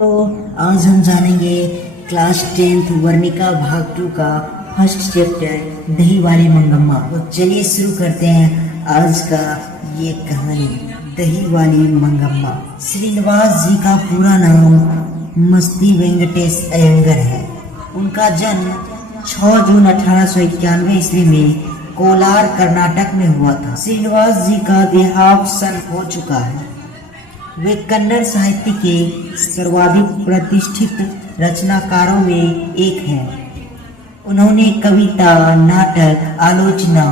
तो आज हम जानेंगे क्लास 10th वर्णिका भाग 2 का फर्स्ट चैप्टर दही वाली मंगम्मा। तो चलिए शुरू करते हैं आज का ये कहानी दही वाली मंगम्मा। श्रीनिवास जी का पूरा नाम मस्ती वेंकटेश अयंगर है। उनका जन्म 6 जून 1891 ईस्वी में कोलार कर्नाटक में हुआ था। श्रीनिवास जी का देहावसान हो चुका है। वे कन्नड़ साहित्य के सर्वाधिक प्रतिष्ठित रचनाकारों में एक हैं। उन्होंने कविता, नाटक, आलोचना,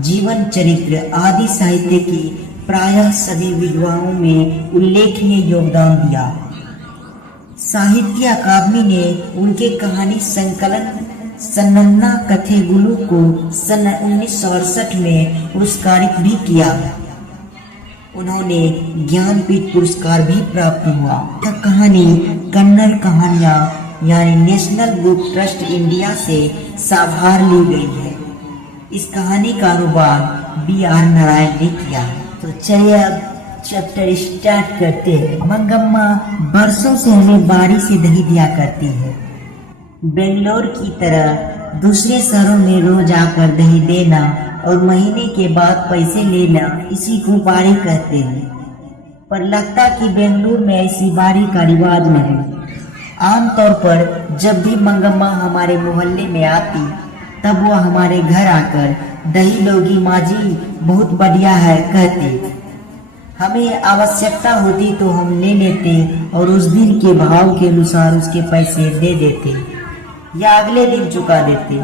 जीवन चरित्र आदि साहित्य की प्रायः सभी विधाओं में उल्लेखनीय योगदान दिया। साहित्य अकादमी ने उनके कहानी संकलन सन्नन्ना कथेगुलु को सन 1968 में पुरस्कारित भी किया। उन्होंने ज्ञानपीठ पुरस्कार भी प्राप्त हुआ। यह कहानी कन्नड़ कहानियां यानी नेशनल बुक ट्रस्ट इंडिया से साभार ली गई है। इस कहानी का अनुवाद B.R. नारायण ने किया है। तो चलिए अब चैप्टर स्टार्ट करते हैं। मंगम्मा बरसों से हमें बारी से दही दिया करती है। बेंगलोर की तरह दूसरे शहरों में रोज आकर दही देना और महीने के बाद पैसे लेना इसी को बारी कहते हैं। पर लगता कि बेंगलुरु में ऐसी बारी का रिवाज नहीं। आमतौर पर जब भी मंगम्मा हमारे मोहल्ले में आती तब वह हमारे घर आकर दही लोगी माँ जी बहुत बढ़िया है कहती। हमें आवश्यकता होती तो हम ले लेते और उस दिन के भाव के अनुसार उसके पैसे दे देते या अगले दिन चुका देते।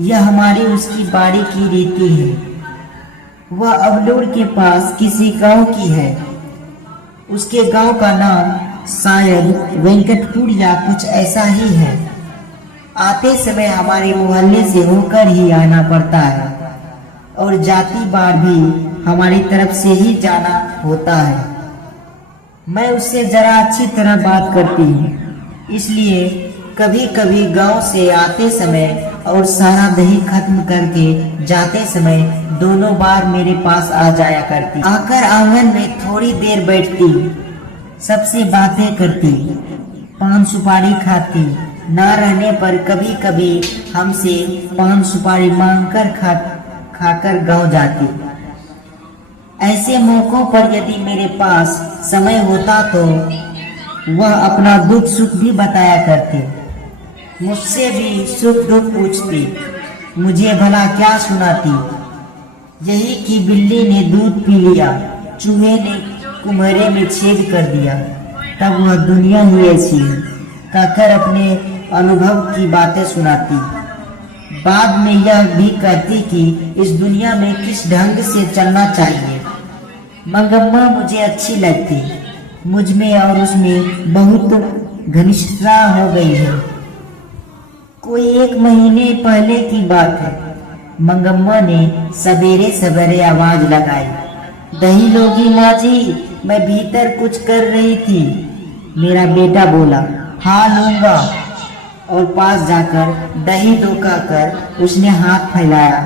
यह हमारी उसकी बाड़ी की रीति है। वह अबलूर के पास किसी गांव की है। उसके गांव का नाम शायद वेंकटपुर या कुछ ऐसा ही है। आते समय हमारे मोहल्ले से होकर ही आना पड़ता है और जाती बार भी हमारी तरफ से ही जाना होता है। मैं उससे जरा अच्छी तरह बात करती हूँ, इसलिए कभी कभी गांव से आते समय और सारा दही खत्म करके जाते समय दोनों बार मेरे पास आ जाया करती। आकर आंगन में थोड़ी देर बैठती, सबसे बातें करती, पान सुपारी खाती। ना रहने पर कभी कभी हमसे पान सुपारी मांगकर खाकर गांव जाती। ऐसे मौकों पर यदि मेरे पास समय होता तो वह अपना दुख सुख भी बताया करती। मुझसे भी सुख दुख पूछती। मुझे भला क्या सुनाती? यही कि बिल्ली ने दूध पी लिया, चूहे ने कुम्हारे में छेद कर दिया, तब वह दुनिया ही ऐसी है कहकर अपने अनुभव की बातें सुनाती। बाद में यह भी कहती कि इस दुनिया में किस ढंग से चलना चाहिए। मंगम्मा मुझे अच्छी लगती। मुझ में और उसमें बहुत घनिष्ठता हो गई है। कोई 1 महीने पहले की बात है। मंगम्मा ने सवेरे सवेरे आवाज लगाई, दही लोगी माँ जी, मैं भीतर कुछ कर रही थी। मेरा बेटा बोला, हाँ लूंगा, और पास जाकर दही धोकर उसने हाथ फैलाया।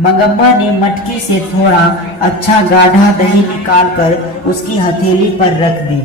मंगम्मा ने मटकी से थोड़ा अच्छा गाढ़ा दही निकालकर उसकी हथेली पर रख दी।